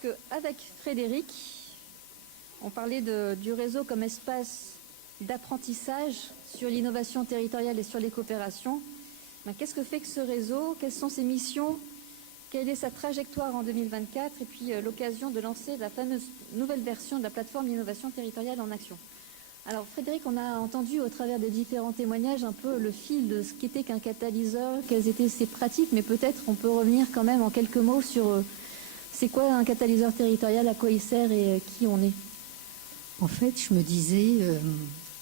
qu'avec Frédéric, on parlait du réseau comme espace d'apprentissage sur l'innovation territoriale et sur les coopérations. Qu'est-ce que fait que ce réseau? Quelles sont ses missions? Quelle est sa trajectoire en 2024? Et puis l'occasion de lancer la fameuse nouvelle version de la plateforme d'innovation territoriale en action. Alors Frédéric, on a entendu au travers des différents témoignages un peu le fil de ce qu'était qu'un catalyseur, quelles étaient ses pratiques, mais peut-être on peut revenir quand même en quelques mots sur c'est quoi un catalyseur territorial, à quoi il sert et qui on est. En fait, je me disais,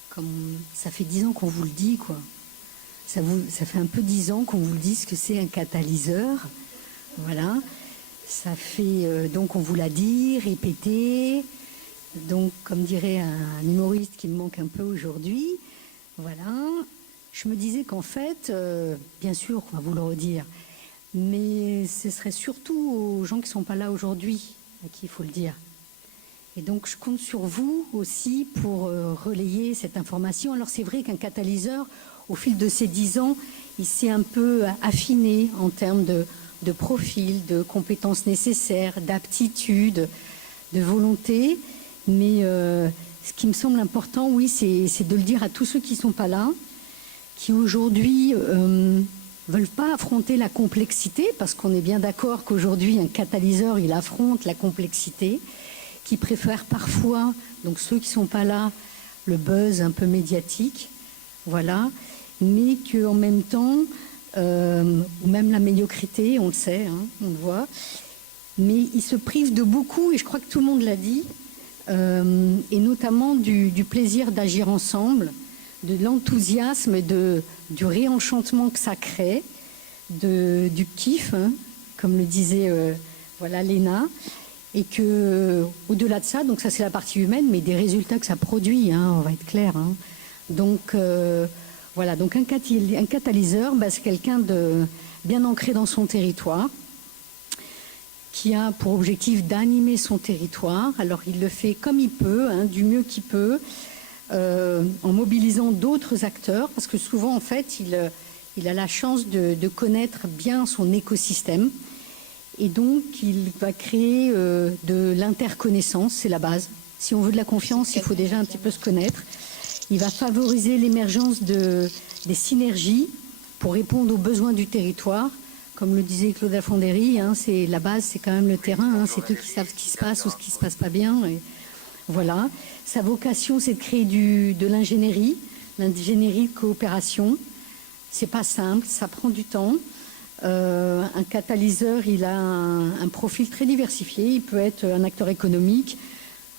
comme ça fait 10 ans qu'on vous le dit, quoi. Ça fait un peu 10 ans qu'on vous le dit ce que c'est un catalyseur. Voilà. Ça fait, donc on vous l'a dit, répété. Donc, comme dirait un humoriste qui me manque un peu aujourd'hui, voilà. Je me disais qu'en fait, bien sûr, on va vous le redire, mais ce serait surtout aux gens qui ne sont pas là aujourd'hui à qui il faut le dire. Et donc, je compte sur vous aussi pour relayer cette information. Alors, c'est vrai qu'un catalyseur, au fil de ces 10 ans, il s'est un peu affiné en termes de profil, de compétences nécessaires, d'aptitudes, de volonté. Mais ce qui me semble important, oui, c'est de le dire à tous ceux qui ne sont pas là, qui aujourd'hui veulent pas affronter la complexité, parce qu'on est bien d'accord qu'aujourd'hui, un catalyseur, il affronte la complexité, qui préfèrent parfois, donc ceux qui ne sont pas là, le buzz un peu médiatique, voilà, mais qu'en même temps, ou même la médiocrité, on le sait, hein, on le voit, mais ils se privent de beaucoup, et je crois que tout le monde l'a dit, et notamment du plaisir d'agir ensemble, de l'enthousiasme et du réenchantement que ça crée, du kiff, hein, comme le disait voilà, Léna, et que au-delà de ça, donc ça c'est la partie humaine, mais des résultats que ça produit, hein, on va être clair. Hein. Donc voilà, donc un catalyseur, bah, c'est quelqu'un de bien ancré dans son territoire, qui a pour objectif d'animer son territoire. Alors il le fait comme il peut, hein, du mieux qu'il peut, en mobilisant d'autres acteurs, parce que souvent en fait il a la chance de connaître bien son écosystème, et donc il va créer de l'interconnaissance, c'est la base. Si on veut de la confiance, il faut déjà un petit peu se connaître. Il va favoriser l'émergence des synergies pour répondre aux besoins du territoire. Comme le disait Claude Lafondéry, hein, c'est la base, c'est quand même le terrain, hein, c'est eux qui savent ce qui se passe ou ce qui se passe pas bien. Et voilà. Sa vocation, c'est de créer de l'ingénierie de coopération. C'est pas simple, ça prend du temps. Un catalyseur, il a un profil très diversifié. Il peut être un acteur économique,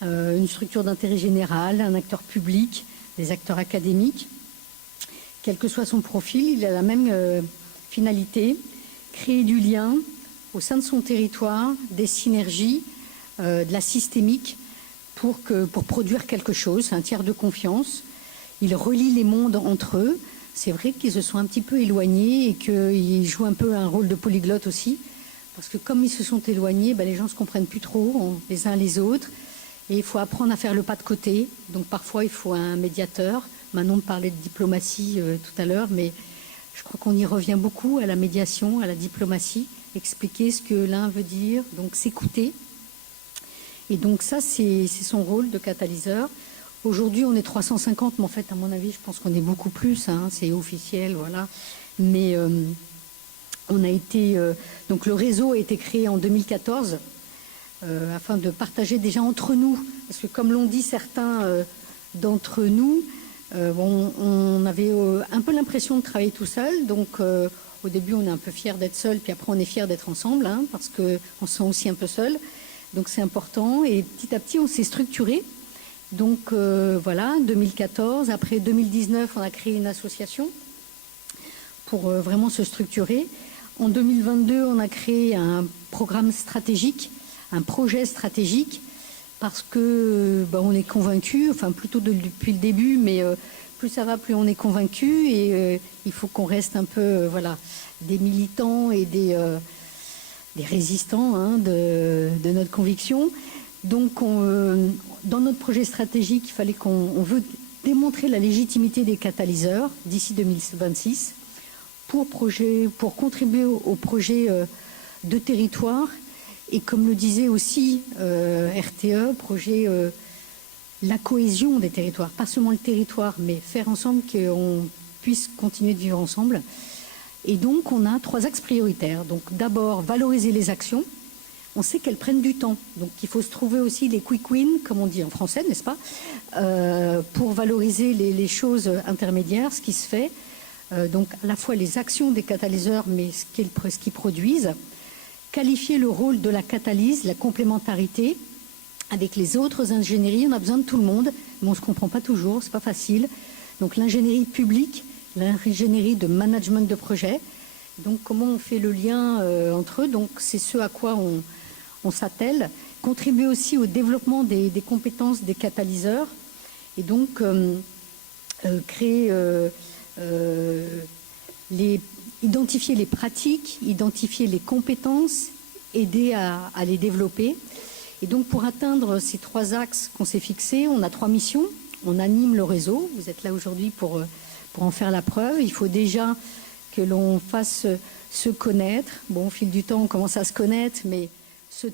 une structure d'intérêt général, un acteur public, des acteurs académiques. Quel que soit son profil, il a la même finalité. Créer du lien au sein de son territoire, des synergies, de la systémique pour produire quelque chose, un tiers de confiance. Il relie les mondes entre eux. C'est vrai qu'ils se sont un petit peu éloignés et qu'ils jouent un peu un rôle de polyglotte aussi, parce que comme ils se sont éloignés, ben, les gens ne se comprennent plus trop les uns les autres, et il faut apprendre à faire le pas de côté. Donc parfois il faut un médiateur. Manon parlait de diplomatie tout à l'heure, mais je crois qu'on y revient beaucoup à la médiation, à la diplomatie, expliquer ce que l'un veut dire, donc s'écouter. Et donc ça, c'est son rôle de catalyseur. Aujourd'hui, on est 350, mais en fait, à mon avis, je pense qu'on est beaucoup plus, hein, c'est officiel, voilà. Mais on a été... donc le réseau a été créé en 2014 afin de partager déjà entre nous, parce que comme l'ont dit certains d'entre nous, on avait un peu l'impression de travailler tout seul, donc au début on est un peu fiers d'être seul, puis après on est fiers d'être ensemble, hein, parce qu'on se sent aussi un peu seul, donc c'est important, et petit à petit on s'est structuré. Donc voilà, 2014, après 2019 on a créé une association pour vraiment se structurer. En 2022 on a créé un programme stratégique, un projet stratégique, parce que on est convaincu, enfin plutôt depuis le début, mais plus ça va, plus on est convaincu, et il faut qu'on reste un peu voilà, des militants et des résistants, hein, de notre conviction. Donc dans notre projet stratégique, il fallait on veut démontrer la légitimité des catalyseurs d'ici 2026 pour contribuer au projet de territoire Et comme le disait aussi RTE, projet la cohésion des territoires, pas seulement le territoire, mais faire ensemble qu'on puisse continuer de vivre ensemble. Et donc, on a 3 axes prioritaires. Donc, d'abord, valoriser les actions. On sait qu'elles prennent du temps. Donc, il faut se trouver aussi les quick wins, comme on dit en français, n'est-ce pas, pour valoriser les choses intermédiaires, ce qui se fait. Donc, à la fois les actions des catalyseurs, mais ce qu'ils produisent. Qualifier le rôle de la catalyse, la complémentarité avec les autres ingénieries. On a besoin de tout le monde, mais on ne se comprend pas toujours, c'est pas facile. Donc l'ingénierie publique, l'ingénierie de management de projet. Donc comment on fait le lien entre eux? Donc c'est ce à quoi on s'attelle. Contribuer aussi au développement des compétences des catalyseurs et donc créer identifier les pratiques, identifier les compétences, aider à les développer. Et donc pour atteindre ces 3 axes qu'on s'est fixés, on a 3 missions. On anime le réseau. Vous êtes là aujourd'hui pour en faire la preuve. Il faut déjà que l'on fasse se connaître. Bon, au fil du temps, on commence à se connaître, mais se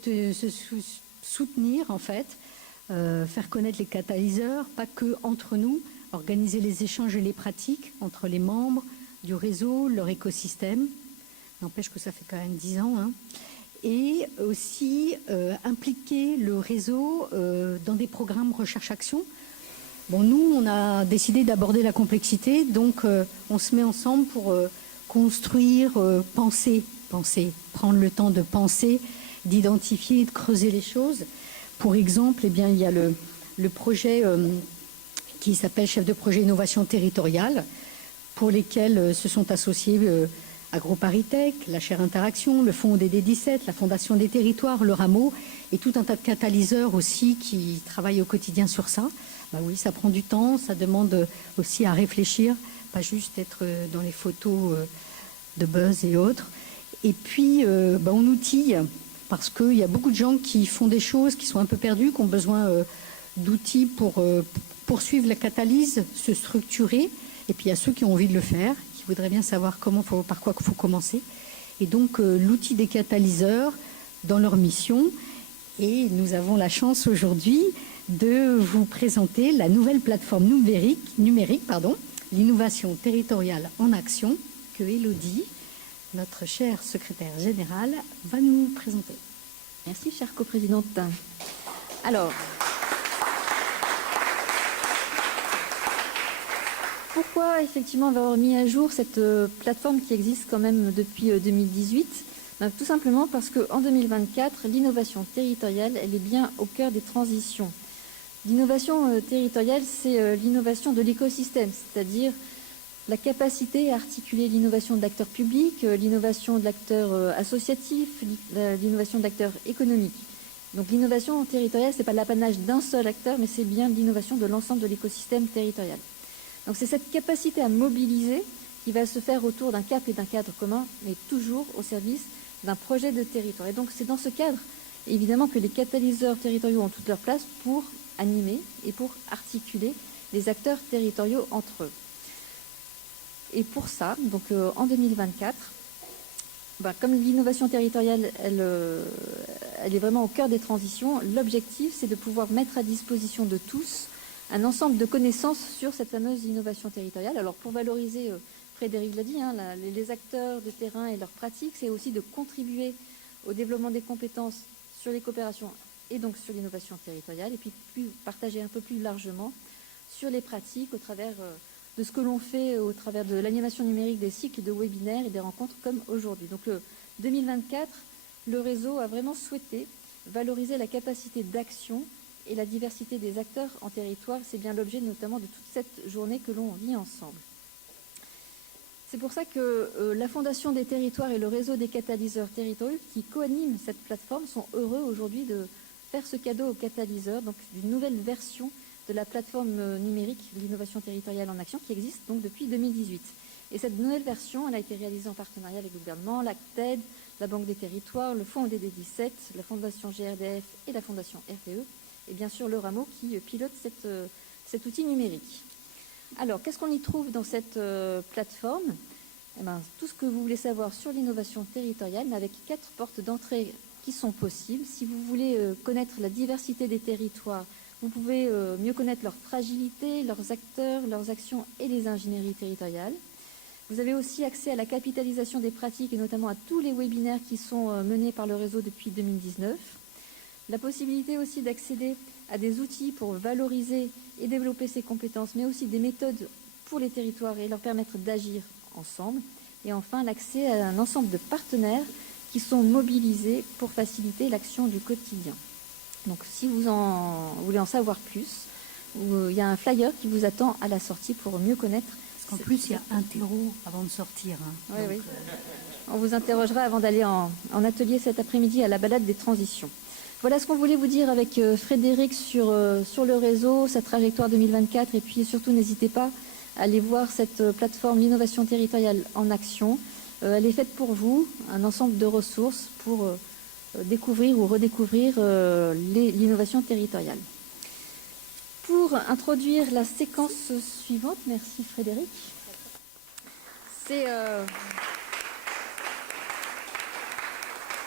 soutenir en fait, faire connaître les catalyseurs, pas que entre nous, organiser les échanges et les pratiques entre les membres du réseau, leur écosystème. N'empêche que ça fait quand même 10 ans. Hein. Et aussi impliquer le réseau dans des programmes recherche-action. Bon, nous, on a décidé d'aborder la complexité, donc on se met ensemble pour construire, penser, prendre le temps de penser, d'identifier, de creuser les choses. Pour exemple, eh bien, il y a le projet qui s'appelle Chef de projet innovation territoriale, pour lesquels se sont associés AgroParisTech, la chaire Interaction, le fonds DD17, la Fondation des territoires, le Rameau, et tout un tas de catalyseurs aussi qui travaillent au quotidien sur ça. Ben oui, ça prend du temps, ça demande aussi à réfléchir, pas juste être dans les photos de buzz et autres. Et puis, on outille, parce qu'il y a beaucoup de gens qui font des choses, qui sont un peu perdus, qui ont besoin d'outils pour poursuivre la catalyse, se structurer. Et puis, il y a ceux qui ont envie de le faire, qui voudraient bien savoir par quoi il faut commencer. Et donc, l'outil des catalyseurs dans leur mission. Et nous avons la chance aujourd'hui de vous présenter la nouvelle plateforme numérique, l'innovation territoriale en action, que Élodie, notre chère secrétaire générale, va nous présenter. Merci, chère coprésidente. Alors, pourquoi effectivement avoir mis à jour cette plateforme qui existe quand même depuis 2018 ? Tout simplement parce qu'en 2024, l'innovation territoriale, elle est bien au cœur des transitions. L'innovation territoriale, c'est l'innovation de l'écosystème, c'est-à-dire la capacité à articuler l'innovation de l'acteur public, l'innovation de l'acteur associatif, l'innovation de l'acteur économique. Donc l'innovation territoriale, ce n'est pas l'apanage d'un seul acteur, mais c'est bien l'innovation de l'ensemble de l'écosystème territorial. Donc c'est cette capacité à mobiliser qui va se faire autour d'un cap et d'un cadre commun, mais toujours au service d'un projet de territoire. Et donc c'est dans ce cadre, évidemment, que les catalyseurs territoriaux ont toute leur place pour animer et pour articuler les acteurs territoriaux entre eux. Et pour ça, donc en 2024, comme l'innovation territoriale, elle est vraiment au cœur des transitions, l'objectif, c'est de pouvoir mettre à disposition de tous un ensemble de connaissances sur cette fameuse innovation territoriale. Alors pour valoriser, Frédéric l'a dit, les acteurs de terrain et leurs pratiques, c'est aussi de contribuer au développement des compétences sur les coopérations et donc sur l'innovation territoriale, et puis partager un peu plus largement sur les pratiques au travers de ce que l'on fait au travers de l'animation numérique des cycles de webinaires et des rencontres comme aujourd'hui. Donc 2024, le réseau a vraiment souhaité valoriser la capacité d'action et la diversité des acteurs en territoire. C'est bien l'objet notamment de toute cette journée que l'on vit ensemble. C'est pour ça que la Fondation des territoires et le réseau des catalyseurs territoriaux qui co-animent cette plateforme sont heureux aujourd'hui de faire ce cadeau aux catalyseurs, donc d'une nouvelle version de la plateforme numérique l'innovation territoriale en action qui existe donc depuis 2018. Et cette nouvelle version, elle a été réalisée en partenariat avec le gouvernement, l'ACTED, la Banque des territoires, le Fonds DD17, la Fondation GRDF et la Fondation RTE, et bien sûr le Rameau qui pilote cet outil numérique. Alors, qu'est-ce qu'on y trouve dans cette plateforme ? Tout ce que vous voulez savoir sur l'innovation territoriale, mais avec 4 portes d'entrée qui sont possibles. Si vous voulez connaître la diversité des territoires, vous pouvez mieux connaître leurs fragilités, leurs acteurs, leurs actions et les ingénieries territoriales. Vous avez aussi accès à la capitalisation des pratiques et notamment à tous les webinaires qui sont menés par le réseau depuis 2019. La possibilité aussi d'accéder à des outils pour valoriser et développer ces compétences, mais aussi des méthodes pour les territoires et leur permettre d'agir ensemble. Et enfin, l'accès à un ensemble de partenaires qui sont mobilisés pour faciliter l'action du quotidien. Donc, si vous voulez en savoir plus, il y a un flyer qui vous attend à la sortie pour mieux connaître. Parce qu'en plus, il y a un terreau avant de sortir. Oui, oui. On vous interrogera avant d'aller en atelier cet après-midi à la balade des transitions. Voilà ce qu'on voulait vous dire avec Frédéric sur le réseau, sa trajectoire 2024. Et puis surtout, n'hésitez pas à aller voir cette plateforme l'innovation territoriale en action. Elle est faite pour vous, un ensemble de ressources pour découvrir ou redécouvrir l'innovation territoriale. Pour introduire la séquence suivante, merci Frédéric. C'est